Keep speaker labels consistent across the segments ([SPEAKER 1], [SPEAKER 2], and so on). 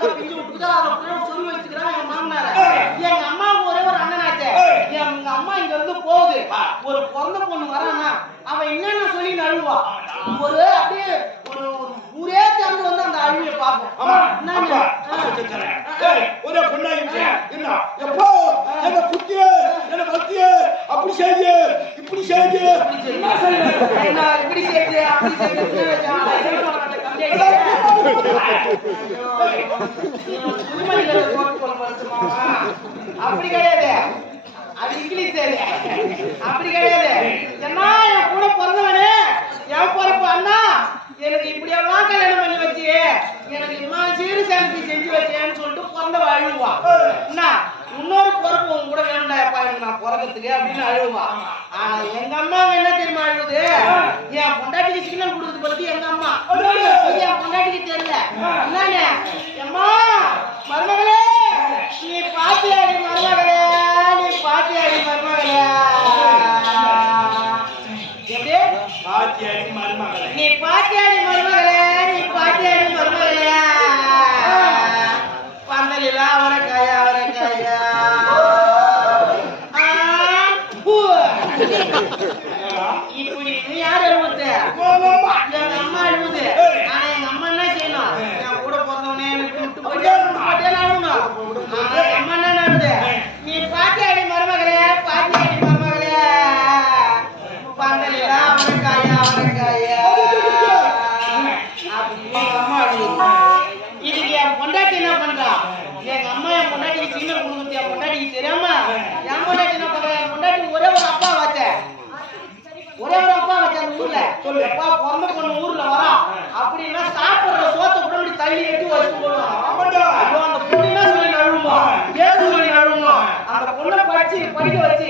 [SPEAKER 1] வாழைக்காய் பிஞ்சு விட்டுக்குது அதை அப்படியே சொல்லி வச்சுக்கிறான் எங்க மாமனார. எங்க அம்மாவுக்கு ஒரே ஒரு அண்ணனாச்சே. எங்க அம்மா இங்க இருந்து போகுது. ஒரு பிறந்த பொண்ணு வரானா அவன் என்னென்ன சொல்லி நழுவா ஒரு அப்படியே ஒரு ஊரே சேர்ந்து வந்து அந்த அழுவிய.
[SPEAKER 2] ஏய், ஒரே பொண்ணாயிடுச்சு. என்ன? எப்போ? என்ன பத்தியே? என்ன பத்தியே? அப்படி செய்யுது, இப்படி செய்யுது. என்ன?
[SPEAKER 1] என்ன இப்படி செய்யுது, அப்படி செய்யுது, அப்படி கிடையாது. அது இங்கிலீஷ் அது. அப்படி கிடையாது. என்ன என் கூட பிறந்தவனே? என் பிறப்பு அண்ணா? எனக்கு இப்படியெல்லாம் கல்யாணம் பண்ணி வச்சு எனக்கு இம்மா சாந்தி செஞ்சு வச்சேன்னு சொல்லிட்டு பிறந்தவ அழுவா. என்ன? இன்னொரு பிறப்பு உன் கூட வேண்டாப்பா எனக்கு நான் பிறக்கிறதுக்கு அப்படின்னு அழுவா. ஆனா எங்க அம்மா என்ன தெரியுமா அழுவுது? என் பொண்டாட்டிக்கு சிக்னல் கொடுக்குறது பத்தி எங்க அம்மா? என் பொண்டாட்டிக்கு தெரியல. என்னன்னு அப்படின்னா சாப்பிடுற சோத்தை கூட தள்ளி எடுத்து வச்சு போடுவாங்க அந்த பொண்ணு என்ன சொல்லி நழுவுமா ஏது சொல்லி நழுவுமா அந்த வச்சு படிக்க வச்சு.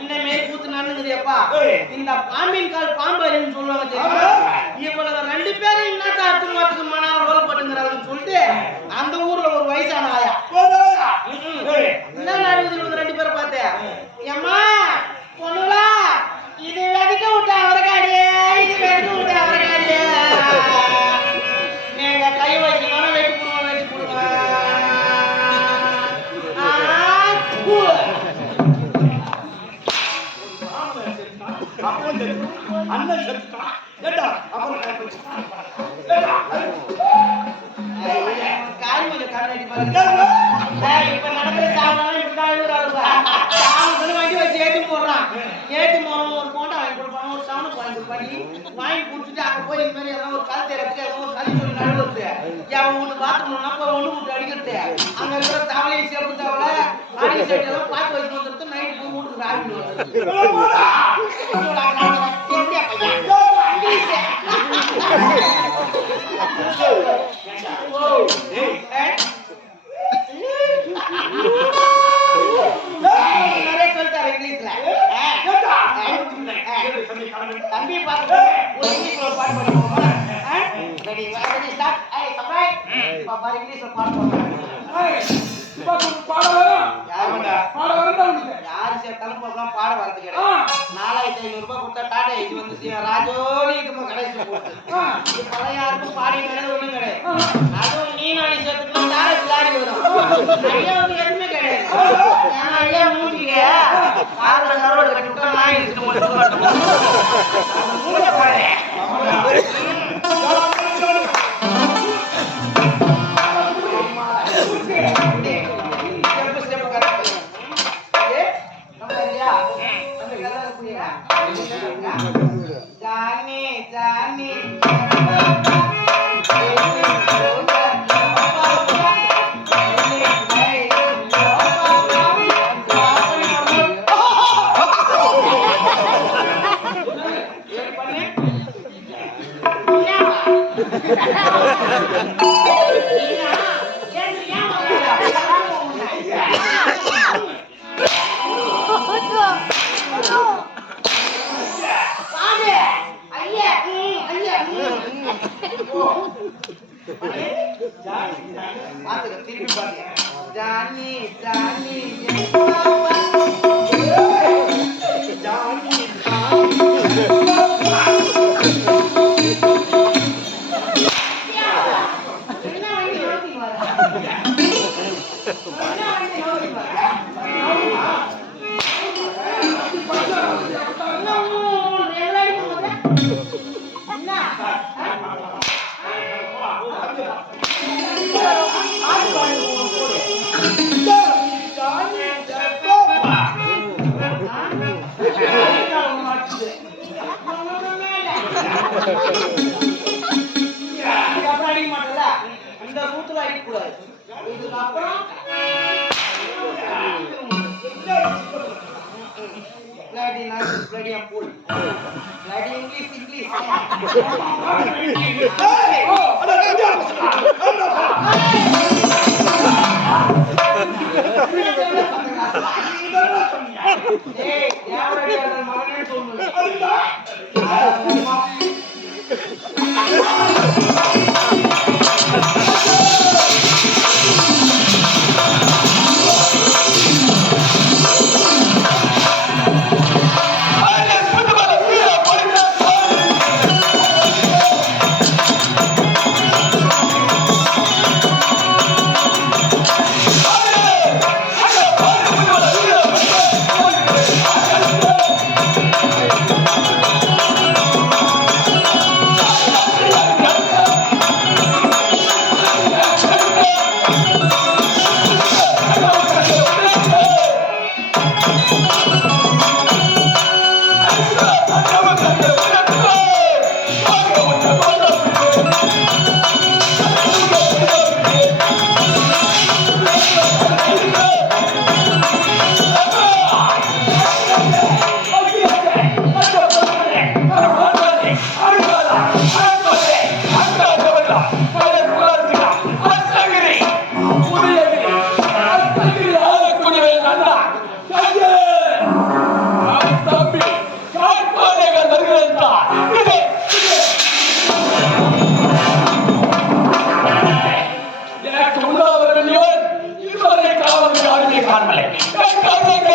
[SPEAKER 1] இந்த மாரி கூத்து நடந்துக்குதுப்பா
[SPEAKER 2] ஏய்.
[SPEAKER 1] இந்த பாம்பின் கால் பாம்பு அறிவுன்னு சொல்லுவாங்க இவ்வளவு ரெண்டு பேரும் என்னத்த அர்த்தம் மாத்துக்கு மனம் ரோல் பட்டுங்கிறாங்கன்னு சொல்லிட்டு அந்த ஊர்ல ஒரு வயசான ஆயா வாங்கி கொடுப்பான், ஒரு அங்க போய் இந்த மாதிரி எதனா ஒரு கல் தேடுறதுக்கு, எதனா ஒரு களி சொல்லி நழுவுறது. எவன் போய் ஒண்ணு விட்டு அடிக்கிறது. அங்க இருக்கிற தவளையை செப்பு தவளை, ஆடி செடி எல்லாம் பார்த்து வச்சு வந்துட்டு night போய் வீட்டுக்கு Yeah. யாருக்கும் பாடி கிடையாது ஒண்ணும் கிடையாது அதுவும் நீ நாளைக்கு சேர்த்துக்கலாம் டாரஸ் லாரி வரும் ஐயா வந்து எதுவுமே கிடையாது ஏன்னா ஐயா மூஞ்சிக்க கார்ல கரோடு கட்டி விட்டா நாய் எடுத்துட்டு மட்டும் மூஞ்ச பாரு பாத்துக்க, திருப்பி பாருங்க. ஜானி, ஜானி, பாப்பா.
[SPEAKER 2] ஜானி
[SPEAKER 1] இதுக்கப்புறம் அடிக்க மாட்டேன்ல? இந்த சூத்துல அடிக்கக்கூடாது. இதுக்கப்புறம் Bloody nonsense, bloody and fool. Bloody English, English.
[SPEAKER 2] ஏய் அட கண்டியா
[SPEAKER 1] ஏய், யாரோட
[SPEAKER 2] फार्मल
[SPEAKER 1] है